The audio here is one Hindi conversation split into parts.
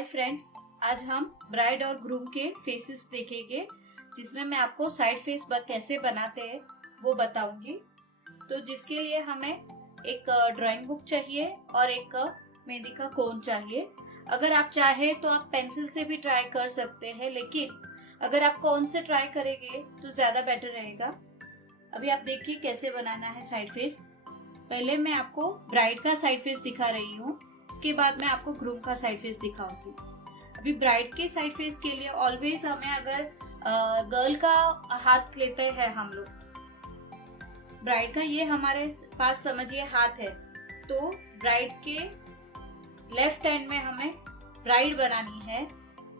हाय फ्रेंड्स, आज हम ब्राइड और ग्रूम के फेसेस देखेंगे जिसमें मैं आपको साइड फेस कैसे बनाते हैं वो बताऊंगी। तो जिसके लिए हमें एक ड्राइंग बुक चाहिए और एक मेहंदी का कोन चाहिए। अगर आप चाहे तो आप पेंसिल से भी ट्राई कर सकते हैं, लेकिन अगर आप कोन से ट्राई करेंगे तो ज्यादा बेटर रहेगा। अभी आप देखिए कैसे बनाना है साइड फेस। पहले मैं आपको ब्राइड का साइड फेस दिखा रही हूँ, उसके बाद मैं आपको ग्रूम का साइड फेस दिखाऊंगी। अभी ब्राइड के साइड फेस के लिए ऑलवेज हमें अगर गर्ल का हाथ लेते हैं हम लोग, ब्राइड का ये हमारे पास समझिए हाथ है, तो ब्राइड के लेफ्ट हैंड में हमें ब्राइड बनानी है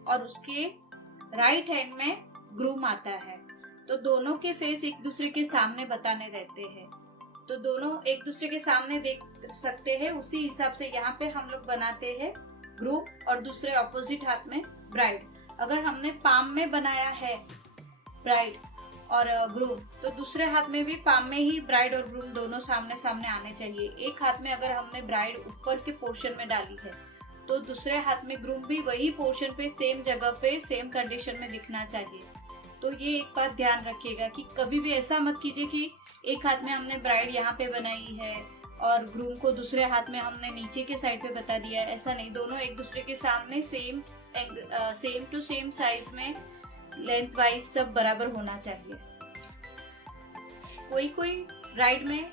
और उसके राइट हैंड में ग्रूम आता है। तो दोनों के फेस एक दूसरे के सामने बताने रहते हैं, तो दोनों एक दूसरे के सामने देख सकते हैं। उसी हिसाब से यहाँ पे हम लोग बनाते हैं ग्रूम और दूसरे ऑपोजिट हाथ में ब्राइड। अगर हमने पाम में बनाया है ब्राइड और ग्रूम, तो दूसरे हाथ में भी पाम में ही ब्राइड और ग्रूम दोनों सामने सामने आने चाहिए। एक हाथ में अगर हमने ब्राइड ऊपर के पोर्शन में डाली है, तो दूसरे हाथ में ग्रूम भी वही पोर्शन पे सेम जगह पे सेम कंडीशन में दिखना चाहिए। तो ये एक बात ध्यान रखिएगा कि कभी भी ऐसा मत कीजिए कि एक हाथ में हमने ब्राइड यहाँ पे बनाई है और ग्रूम को दूसरे हाथ में हमने नीचे के साइड पे बता दिया है। ऐसा नहीं, दोनों एक दूसरे के सामने सेम टू सेम साइज में लेंथ वाइज सब बराबर होना चाहिए। कोई कोई ब्राइड में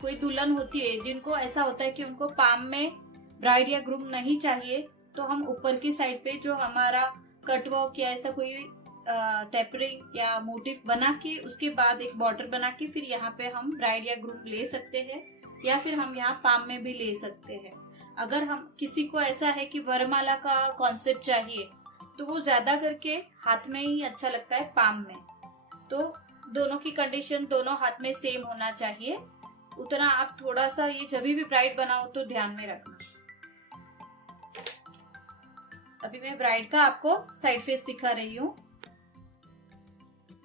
कोई दुल्हन होती है जिनको ऐसा होता है कि उनको पाम में ब्राइड या ग्रूम नहीं चाहिए, तो हम ऊपर की साइड पे जो हमारा कटवर्क या ऐसा कोई टेपरिंग या मोटिव बना के उसके बाद एक बॉर्डर बना के फिर यहाँ पे हम ब्राइड या ग्रूम ले सकते हैं, या फिर हम यहाँ पाम में भी ले सकते हैं। अगर हम किसी को ऐसा है कि वरमाला का कॉन्सेप्ट चाहिए, तो वो ज्यादा करके हाथ में ही अच्छा लगता है, पाम में। तो दोनों की कंडीशन दोनों हाथ में सेम होना चाहिए, उतना आप थोड़ा सा ये जब भी ब्राइड बनाओ तो ध्यान में रखना। अभी मैं ब्राइड का आपको साइड फेस दिखा रही हूँ।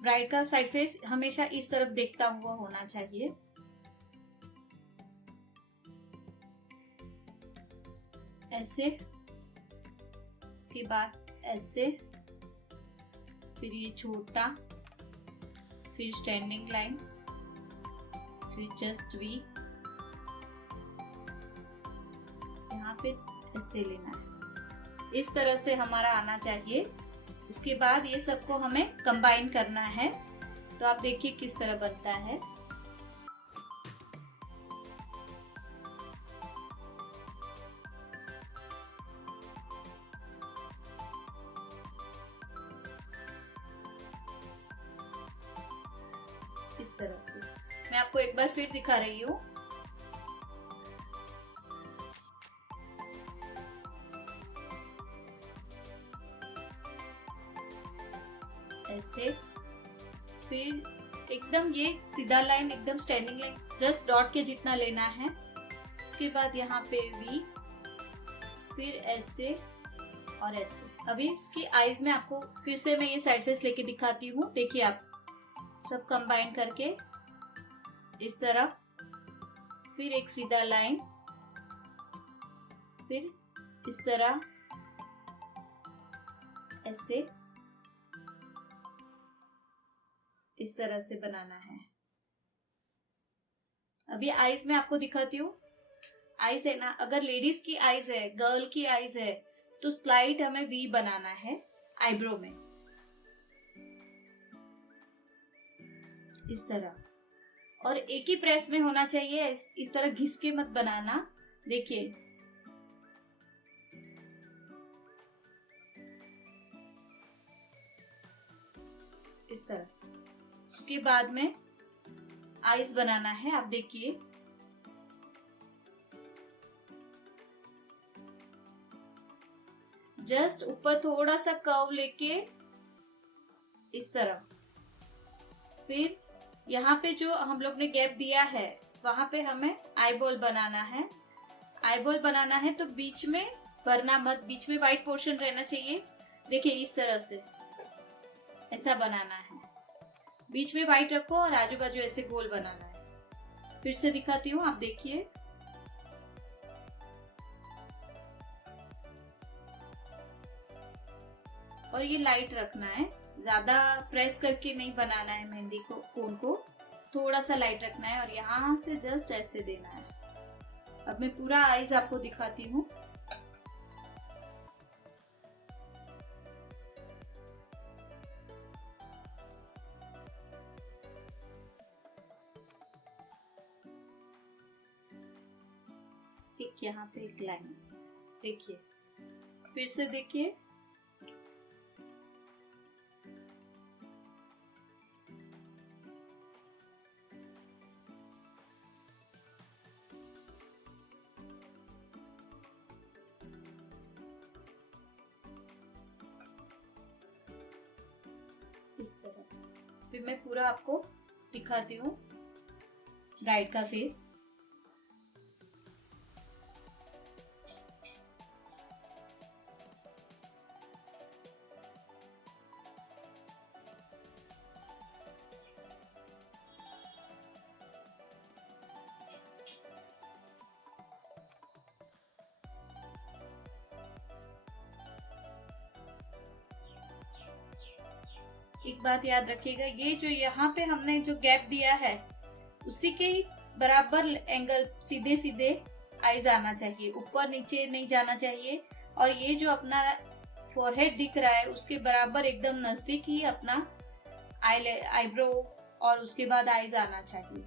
ब्राइड का साइड फेस हमेशा इस तरफ देखता हुआ होना चाहिए। ऐसे, इसके बाद ऐसे, फिर ये छोटा, फिर स्टैंडिंग लाइन, फिर जस्ट वी, यहाँ पे ऐसे लेना है। इस तरह से हमारा आना चाहिए। उसके बाद ये सबको हमें कंबाइन करना है। तो आप देखिए किस तरह बनता है। इस तरह से मैं आपको एक बार फिर दिखा रही हूँ। ऐसे, फिर एकदम ये सीधा लाइन, एकदम स्टैंडिंग लाइन, जस्ट डॉट के जितना लेना है। उसके बाद यहाँ पे वी, फिर ऐसे और ऐसे। अभी इसकी आईज में आपको फिर से मैं ये साइड फेस लेके दिखाती हूँ। देखिए आप सब कंबाइन करके इस तरह, फिर एक सीधा लाइन, फिर इस तरह ऐसे, इस तरह से बनाना है। अभी आईज में आपको दिखाती हूँ। आईज है ना, अगर लेडीज की आईज है, गर्ल की आईज है, तो स्लाइट हमें वी बनाना है आईब्रो में, इस तरह। और एक ही प्रेस में होना चाहिए, इस तरह घिस के मत बनाना। देखिए इस तरह। उसके बाद में आईज बनाना है। आप देखिए जस्ट ऊपर थोड़ा सा कर्व लेके इस तरह। फिर यहाँ पे जो हम लोग ने गैप दिया है वहां पे हमें आईबॉल बनाना है। आईबॉल बनाना है तो बीच में भरना मत, बीच में व्हाइट पोर्शन रहना चाहिए। देखिए इस तरह से ऐसा बनाना है, बीच में व्हाइट रखो और आजू बाजू ऐसे गोल बनाना है। फिर से दिखाती हूँ, आप देखिए। और ये लाइट रखना है, ज्यादा प्रेस करके नहीं बनाना है मेहंदी को, कोन को थोड़ा सा लाइट रखना है और यहाँ से जस्ट ऐसे देना है। अब मैं पूरा आईज आपको दिखाती हूँ। एक यहाँ पे एक लाइन देखिए, फिर से देखिए, इस तरह। फिर मैं पूरा आपको दिखाती हूँ ब्राइड का फेस। एक बात याद रखिएगा, ये जो यहाँ पे हमने जो गैप दिया है उसी के बराबर एंगल सीधे सीधे आईज आना चाहिए, ऊपर नीचे नहीं जाना चाहिए। और ये जो अपना फोरहेड दिख रहा है उसके बराबर एकदम नजदीक ही अपना आईब्रो और उसके बाद आईज आना चाहिए।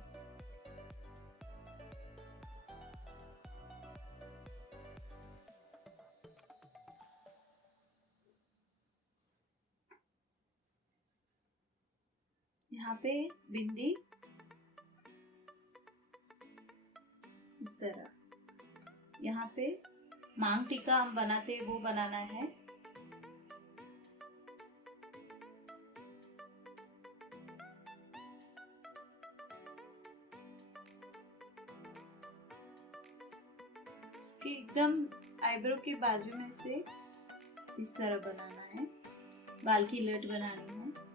यहाँ पे बिंदी इस तरह, यहाँ पे मांग टीका हम बनाते हैं वो बनाना है। इसके एकदम आईब्रो के बाजू में से इस तरह बनाना है, बाल की लट बनानी है।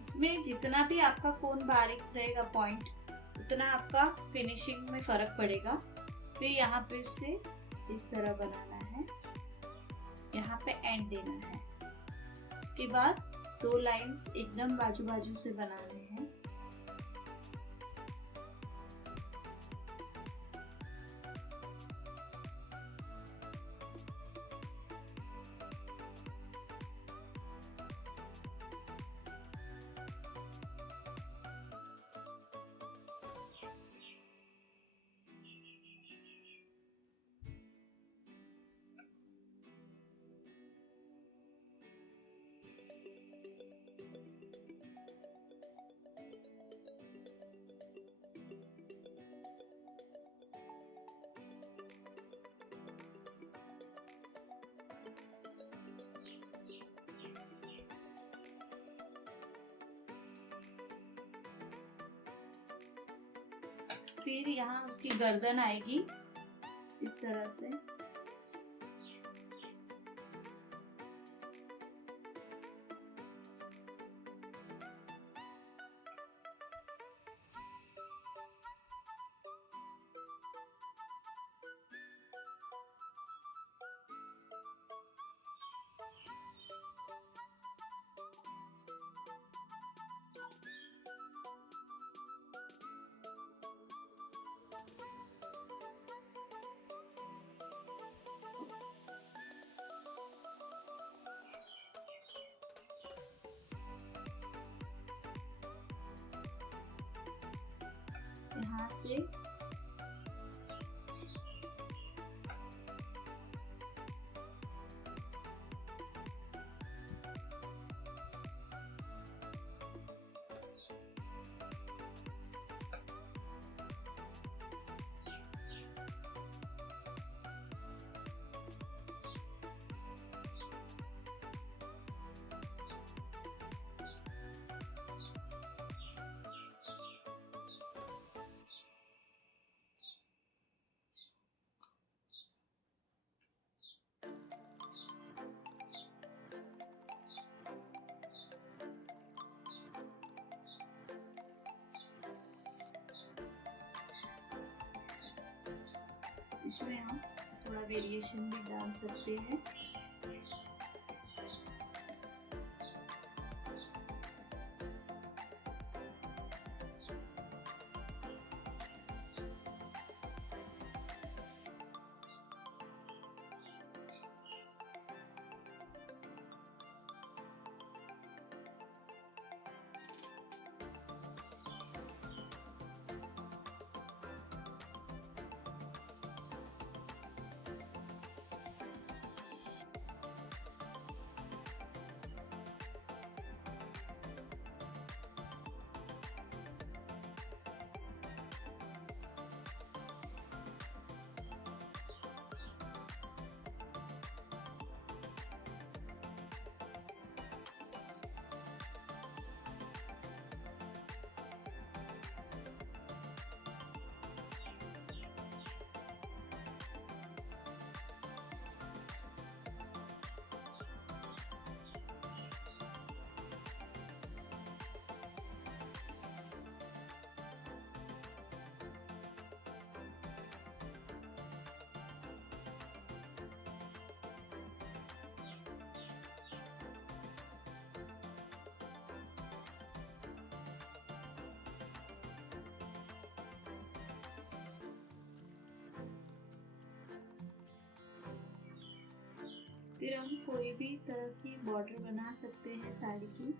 इसमें जितना भी आपका कोन बारीक रहेगा पॉइंट, उतना आपका फिनिशिंग में फर्क पड़ेगा। फिर यहाँ पे से इस तरह बनाना है, यहाँ पे एंड देना है। उसके बाद 2 लाइंस एकदम बाजू बाजू से बनाने हैं। फिर यहाँ उसकी गर्दन आएगी इस तरह से। यहाँ से इसमें हम थोड़ा वेरिएशन भी डाल सकते हैं। फिर हम कोई भी तरह की बॉर्डर बना सकते हैं साड़ी की।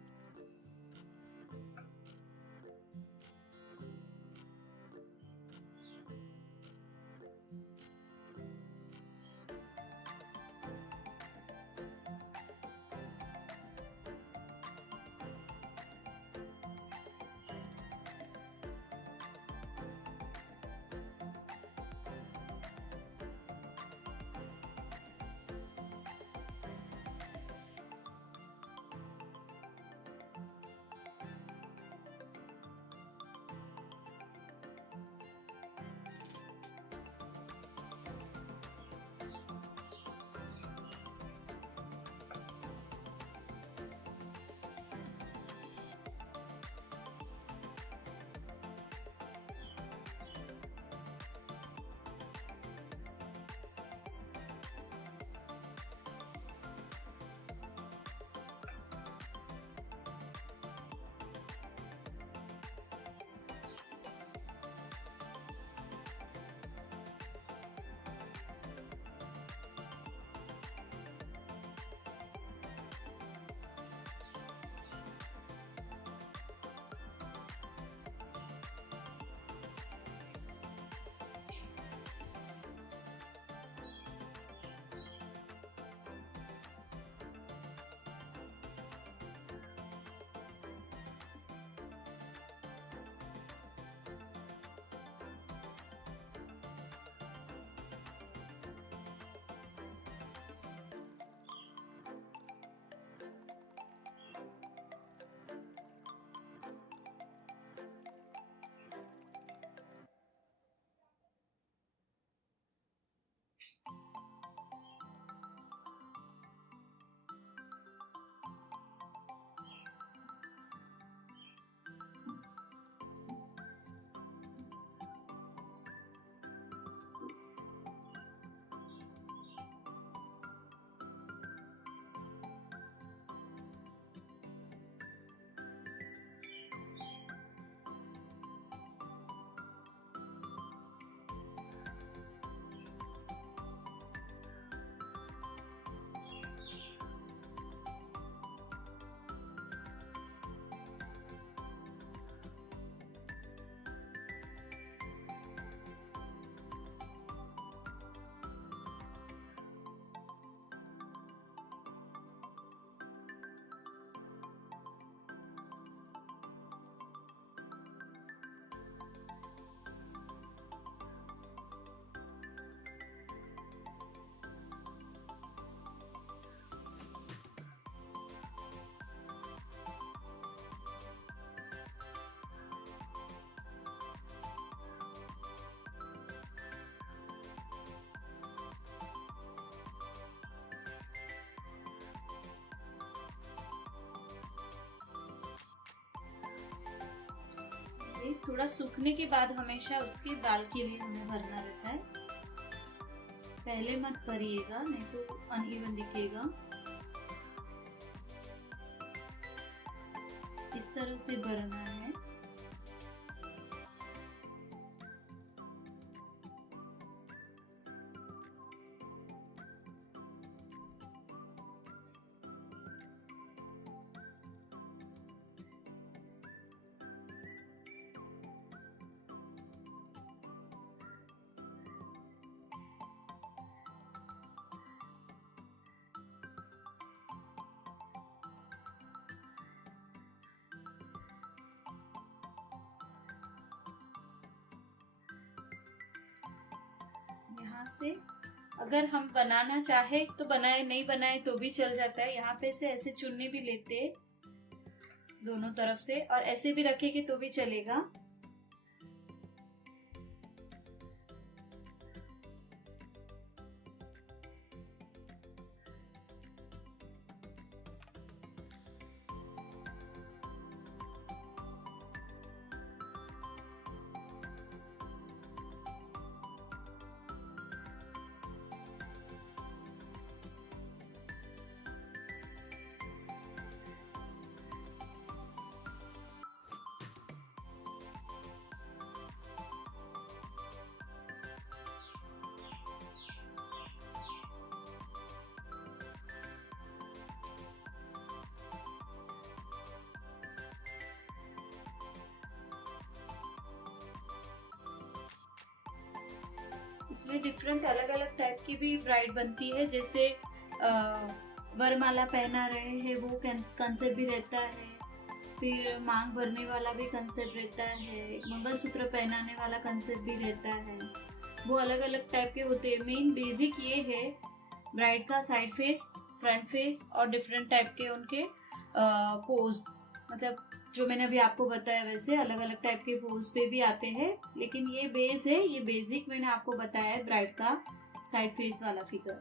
थोड़ा सूखने के बाद हमेशा उसके बाल के लिए हमें भरना रहता है। पहले मत भरिएगा, नहीं तो अनइवन दिखेगा। इस तरह से भरना है। यहाँ से अगर हम बनाना चाहे तो बनाए, नहीं बनाए तो भी चल जाता है। यहाँ पे से ऐसे चुन्नी भी लेते हैं दोनों तरफ से, और ऐसे भी रखेंगे तो भी चलेगा। इसमें डिफरेंट अलग अलग टाइप की भी ब्राइड बनती है, जैसे वरमाला पहना रहे हैं वो कंसेप्ट भी रहता है, फिर मांग भरने वाला भी कंसेप्ट रहता है, मंगलसूत्र पहनाने वाला कंसेप्ट भी रहता है। वो अलग अलग टाइप के होते हैं। मेन बेसिक ये है ब्राइड का साइड फेस, फ्रंट फेस और डिफरेंट टाइप के उनके पोज, मतलब जो मैंने अभी आपको बताया वैसे अलग अलग टाइप के पोज पे भी आते हैं, लेकिन ये बेस है, ये बेसिक मैंने आपको बताया है ब्राइड का साइड फेस वाला फिगर।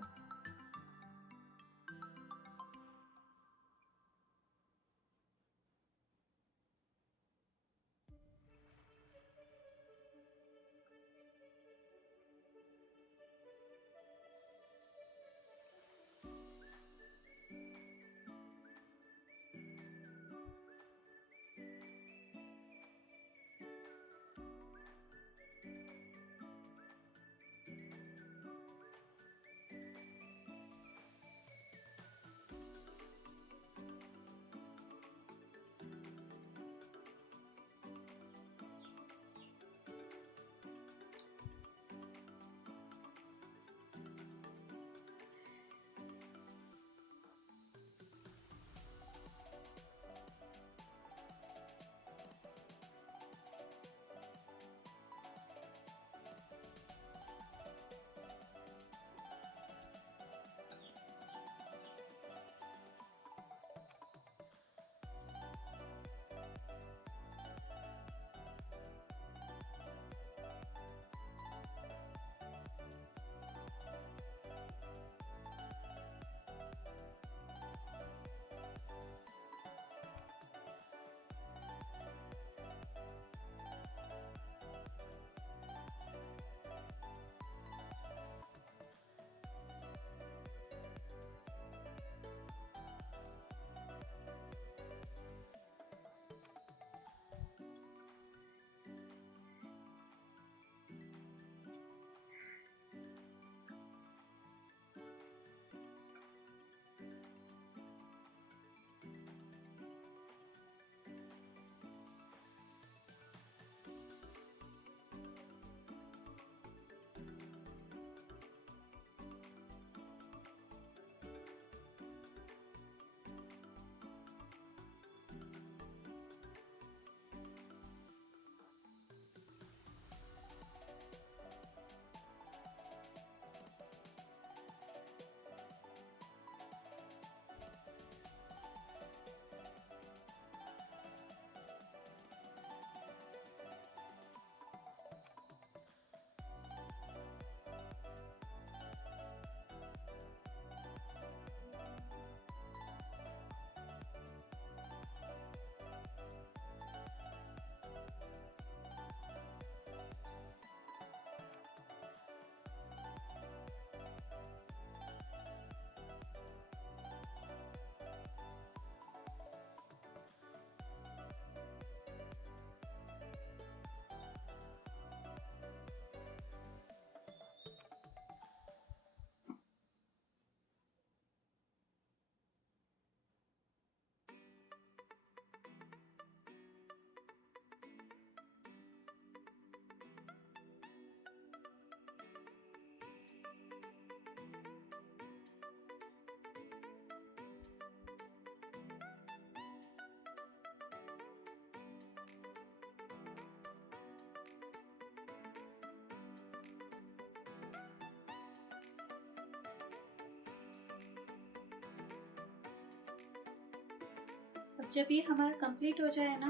जब ये हमारा कंप्लीट हो जाए ना,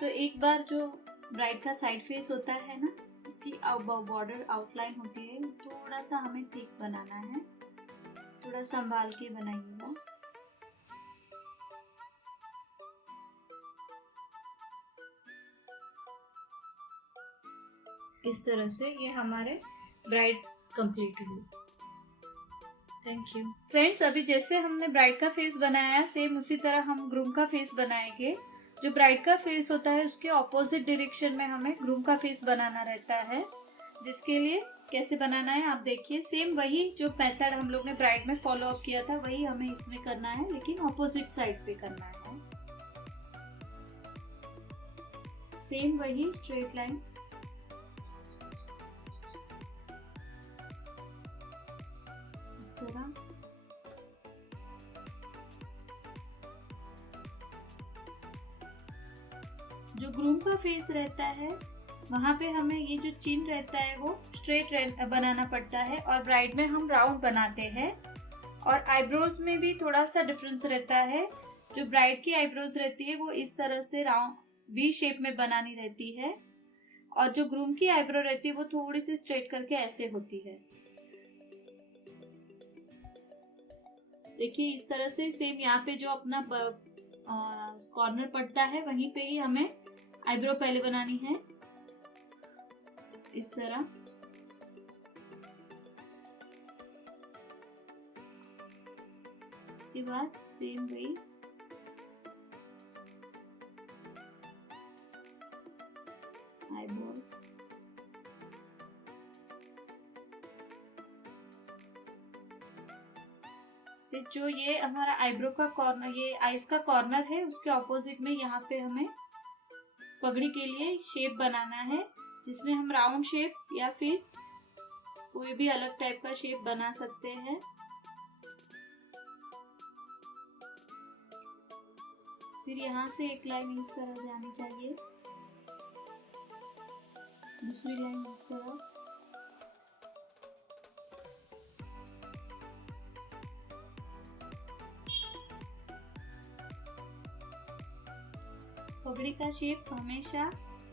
तो एक बार जो ब्राइड का साइड फेस होता है ना, उसकी बॉर्डर आउटलाइन होती है, थोड़ा सा हमें थिक बनाना है, थोड़ा संभाल के बनाइएगा। इस तरह से ये हमारे ब्राइड कंप्लीट हुई। Thank you friends. अभी जैसे हमने ब्राइड का फेस बनाया, सेम उसी तरह हम ग्रूम का फेस बनाएंगे। जो ब्राइड का फेस होता है उसके ऑपोजिट डायरेक्शन में हमें ग्रूम का फेस बनाना रहता है, जिसके लिए कैसे बनाना है आप देखिए। सेम वही जो मेथड हम लोग ने ब्राइड में फॉलो अप किया था, वही हमें इसमें करना है, लेकिन ऑपोजिट साइड पे करना है। सेम वही स्ट्रेट लाइन, इस तरह। जो ग्रूम का फेस रहता है वहां पे हमें ये जो चिन रहता है वो स्ट्रेट बनाना पड़ता है, और ब्राइड में हम राउंड बनाते हैं। और आईब्रोज में भी थोड़ा सा डिफरेंस रहता है। जो ब्राइड की आईब्रोज रहती है वो इस तरह से राउंड वी शेप में बनानी रहती है, और जो ग्रूम की आईब्रो रहती है वो थोड़ी सी स्ट्रेट करके ऐसे होती है। देखिए इस तरह से सेम यहाँ पे जो अपना कॉर्नर पड़ता है वहीं पे ही हमें आईब्रो पहले बनानी है, इस तरह। इसके बाद सेम वही आईब्रोज। फिर जो ये हमारा आईब्रो का कॉर्नर, ये आईज का कॉर्नर है, उसके ऑपोजिट में यहाँ पे हमें पगड़ी के लिए शेप बनाना है, जिसमें हम राउंड शेप या फिर कोई भी अलग टाइप का शेप बना सकते हैं। फिर यहाँ से एक लाइन इस तरह जानी चाहिए, दूसरी लाइन इस तरह। पगड़ी का शेप हमेशा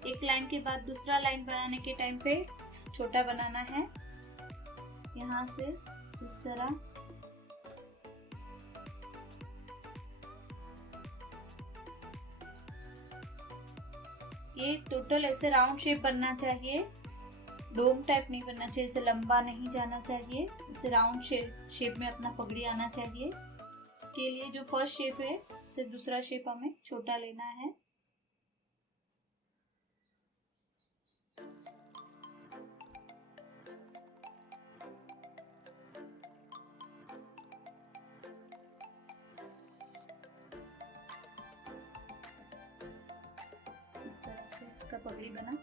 एक लाइन के बाद दूसरा लाइन बनाने के टाइम पे छोटा बनाना है, यहाँ से इस तरह। ये टोटल ऐसे राउंड शेप बनना चाहिए, डोम टाइप नहीं बनना चाहिए, इसे लंबा नहीं जाना चाहिए, इसे राउंड शेप में अपना पगड़ी आना चाहिए। इसके लिए जो फर्स्ट शेप है उससे दूसरा शेप हमें छोटा लेना है। इस तरह से इसका पगड़ी बना।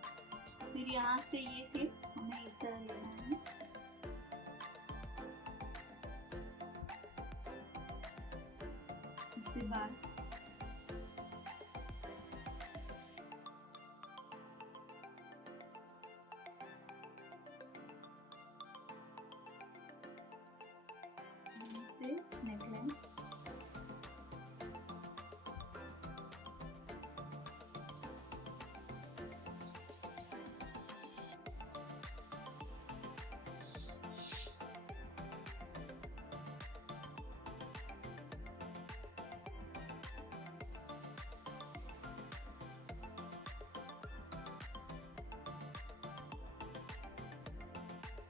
फिर यहाँ से ये शेप हमें इस तरह लेना है, इससे बाल। से नेकलाइन।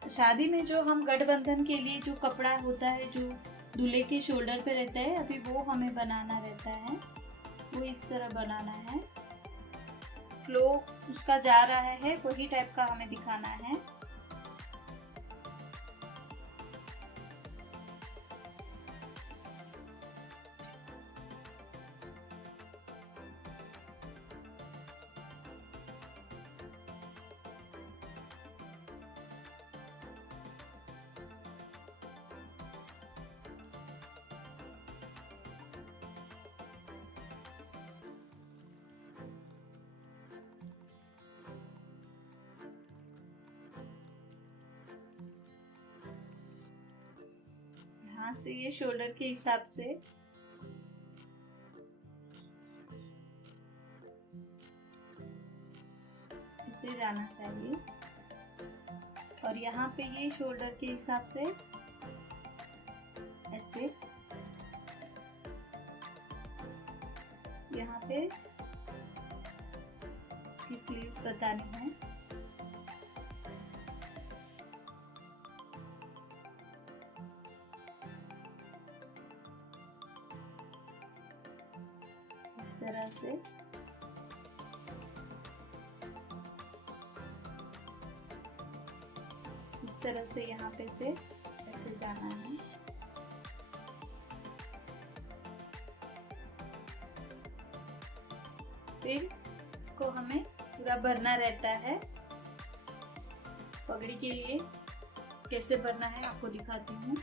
शादी में जो हम गठबंधन के लिए जो कपड़ा होता है जो दूल्हे के शोल्डर पे रहता है, अभी वो हमें बनाना रहता है, वो इस तरह बनाना है। फ्लो उसका जा रहा है वही टाइप का हमें दिखाना है। यहाँ से ये शोल्डर के हिसाब से ऐसे जाना चाहिए। और यहाँ पे ये शोल्डर के हिसाब से ऐसे, यहाँ पे उसकी स्लीव्स बतानी है। इस तरह से इस तरह से यहाँ पे से ऐसे जाना है। फिर इसको हमें पूरा भरना रहता है। पगड़ी के लिए कैसे भरना है आपको दिखाती हूँ।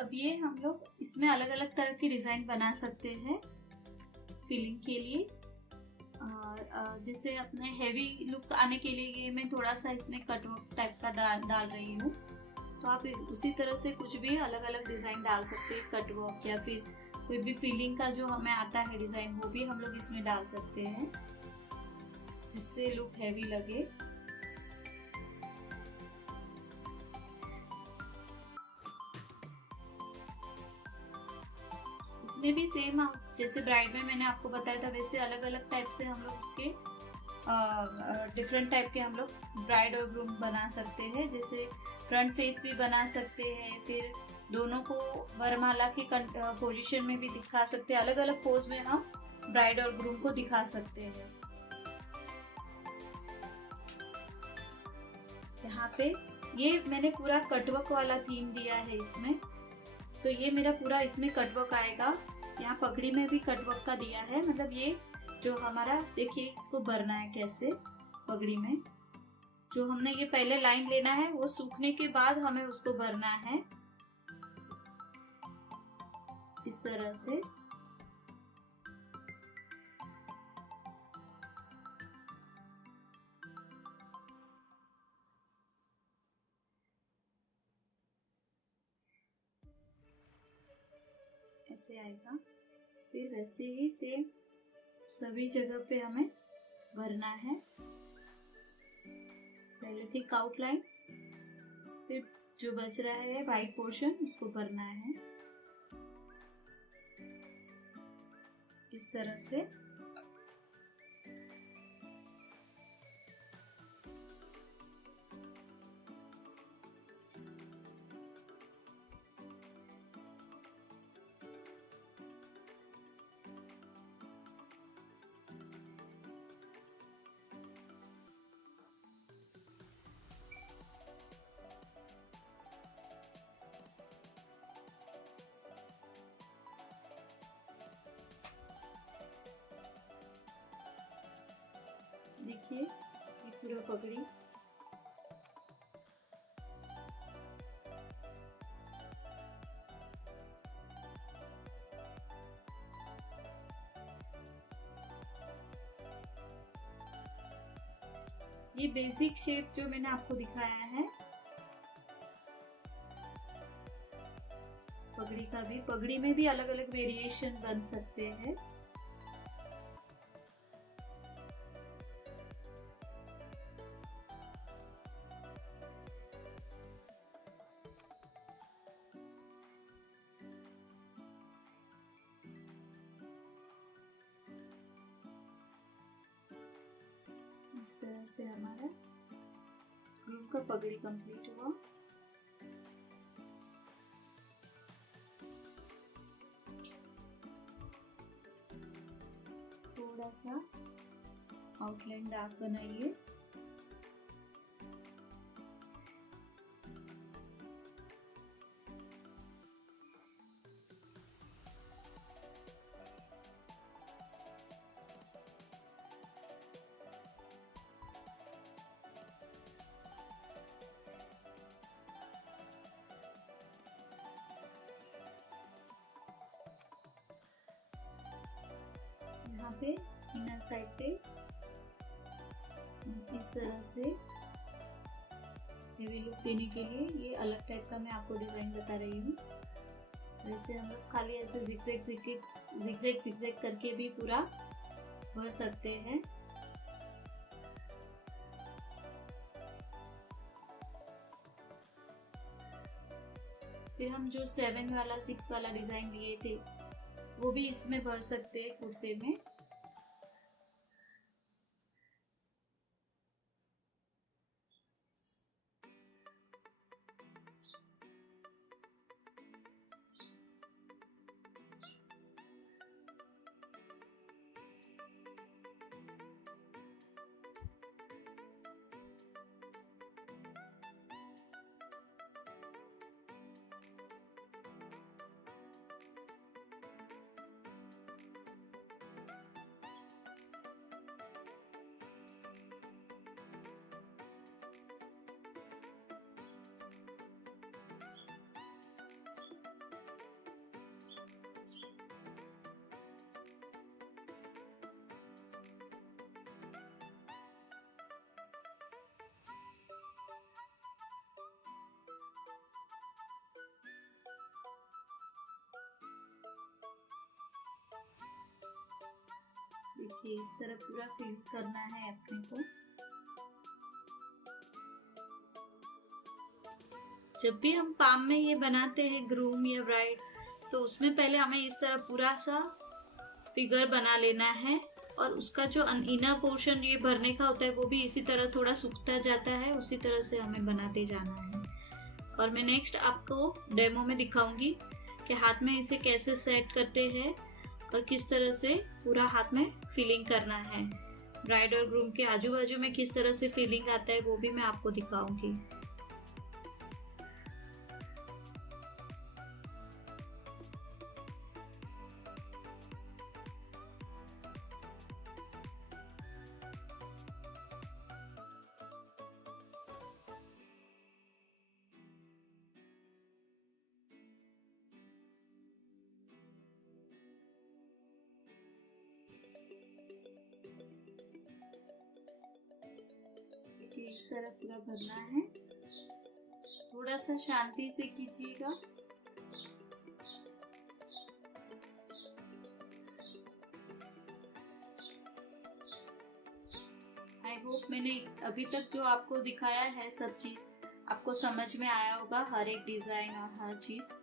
अब ये हम लोग इसमें अलग अलग तरह की डिजाइन बना सकते हैं फिलिंग के लिए। और जैसे अपने हैवी लुक आने के लिए ये मैं थोड़ा सा इसमें कटवर्क टाइप का डाल रही हूँ। तो आप उसी तरह से कुछ भी अलग अलग डिजाइन डाल सकते हैं, कटवर्क या फिर कोई भी फीलिंग का जो हमें आता है डिजाइन वो भी हम लोग इसमें डाल सकते हैं जिससे लुक हैवी लगे। इसमें भी सेम जैसे ब्राइड में मैंने आपको बताया था वैसे अलग अलग टाइप से हम लोग उसके डिफरेंट टाइप के हम लोग ब्राइड और ग्रूम बना सकते हैं। जैसे फ्रंट फेस भी बना सकते हैं, फिर दोनों को वरमाला की पोजीशन में भी दिखा सकते हैं। अलग अलग पोज में हम ब्राइड और ग्रूम को दिखा सकते हैं। यहाँ पे ये मैंने पूरा कटवर्क वाला थीम दिया है इसमें, तो ये मेरा पूरा इसमें कटवर्क आएगा। यहाँ पगड़ी में भी कटवर्क का दिया है, मतलब ये जो हमारा, देखिए इसको भरना है कैसे पगड़ी में। जो हमने ये पहले लाइन लेना है, वो सूखने के बाद हमें उसको भरना है इस तरह से। ऐसे आएगा। फिर वैसे ही सेम सभी जगह पे हमें भरना है। पहले थिक आउटलाइन, फिर जो बच रहा है वाइट पोर्शन उसको भरना है इस तरह से। देखिए ये पूरा पगड़ी। ये बेसिक शेप जो मैंने आपको दिखाया है पगड़ी का भी, पगड़ी में भी अलग अलग वेरिएशन बन सकते हैं। इस तरह से हमारा ग्रूम का पगड़ी कंप्लीट हुआ। थोड़ा सा आउटलाइन डार्क बनाइए। यहाँ पे इनर साइड पे इस तरह से हेवी लुक देने के लिए ये अलग टाइप का मैं आपको डिजाइन बता रही हूँ। वैसे हम लोग खाली ऐसे जिगजैग करके भी पूरा भर सकते हैं। फिर हम जो 7 वाला 6 वाला डिजाइन लिए थे वो भी इसमें भर सकते हैं कुर्ते में। देखिए इस तरह पूरा फिल करना है अपने को। जब भी हम पाम में ये बनाते हैं ग्रूम या ब्राइड, तो उसमें पहले हमें इस तरह पूरा सा फिगर बना लेना है और उसका जो इनर पोर्शन ये भरने का होता है वो भी इसी तरह थोड़ा सूखता जाता है, उसी तरह से हमें बनाते जाना है। और मैं नेक्स्ट आपको डेमो में दिखाऊंगी कि हाथ में इसे कैसे सेट करते हैं और किस तरह से पूरा हाथ में फिलिंग करना है। ब्राइड और ग्रूम के आजू बाजू में किस तरह से फीलिंग आता है वो भी मैं आपको दिखाऊंगी। इस तरह पूरा भरना है, थोड़ा सा शांति से कीजिएगा। आई होप मैंने अभी तक जो आपको दिखाया है सब चीज आपको समझ में आया होगा, हर एक डिजाइन और हर चीज।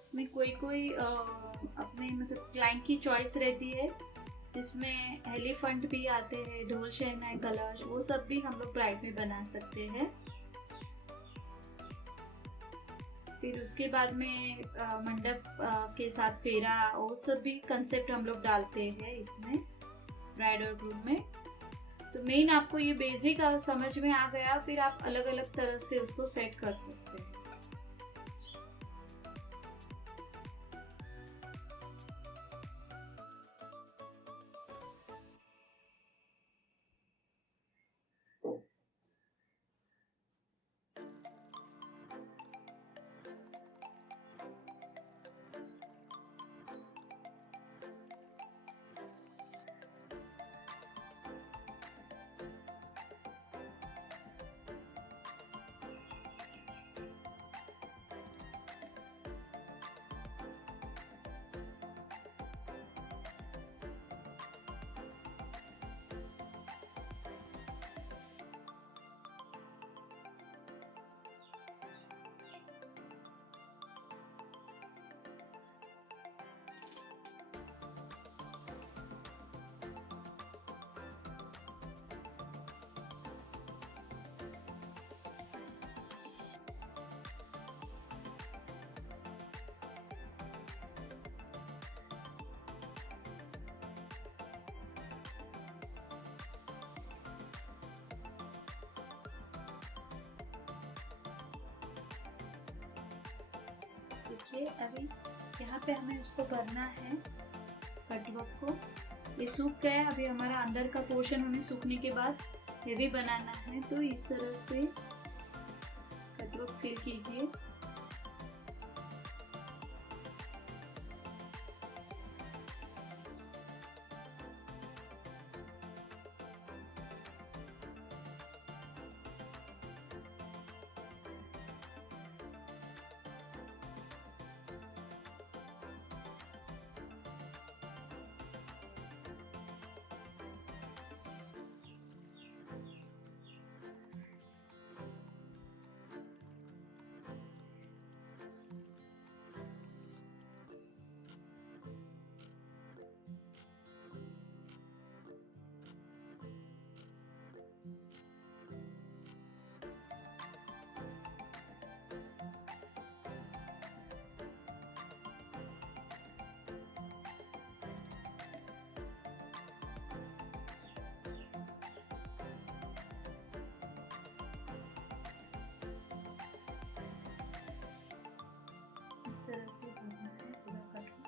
इसमें कोई कोई अपने मतलब क्लाइंट की चॉइस रहती है, जिसमें एलिफेंट भी आते हैं, ढोल शहनाई कलश, वो सब भी हम लोग ब्राइड में बना सकते हैं। फिर उसके बाद में मंडप के साथ फेरा, वो सब भी कंसेप्ट हम लोग डालते हैं इसमें ब्राइड और ग्रूम में। तो मेन आपको ये बेसिक समझ में आ गया, फिर आप अलग अलग तरह से उसको सेट कर सकते हैं। देखिए अभी यहाँ पे हमें उसको भरना है कटवर्क को। ये सूख गया, अभी हमारा अंदर का पोर्शन हमें सूखने के बाद हेवी बनाना है। तो इस तरह से कटवर्क फिल कीजिए। इस तरह से भरना है पूरा कटवर्क।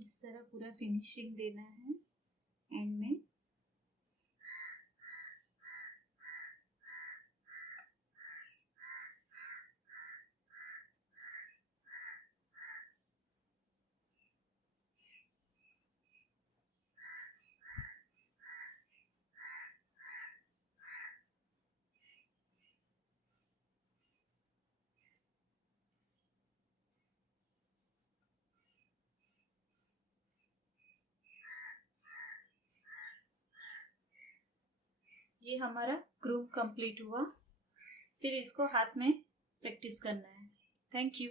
इस तरह पूरा फिनिशिंग देना है एंड में। ये हमारा ग्रूव कंप्लीट हुआ। फिर इसको हाथ में प्रैक्टिस करना है। Thank you.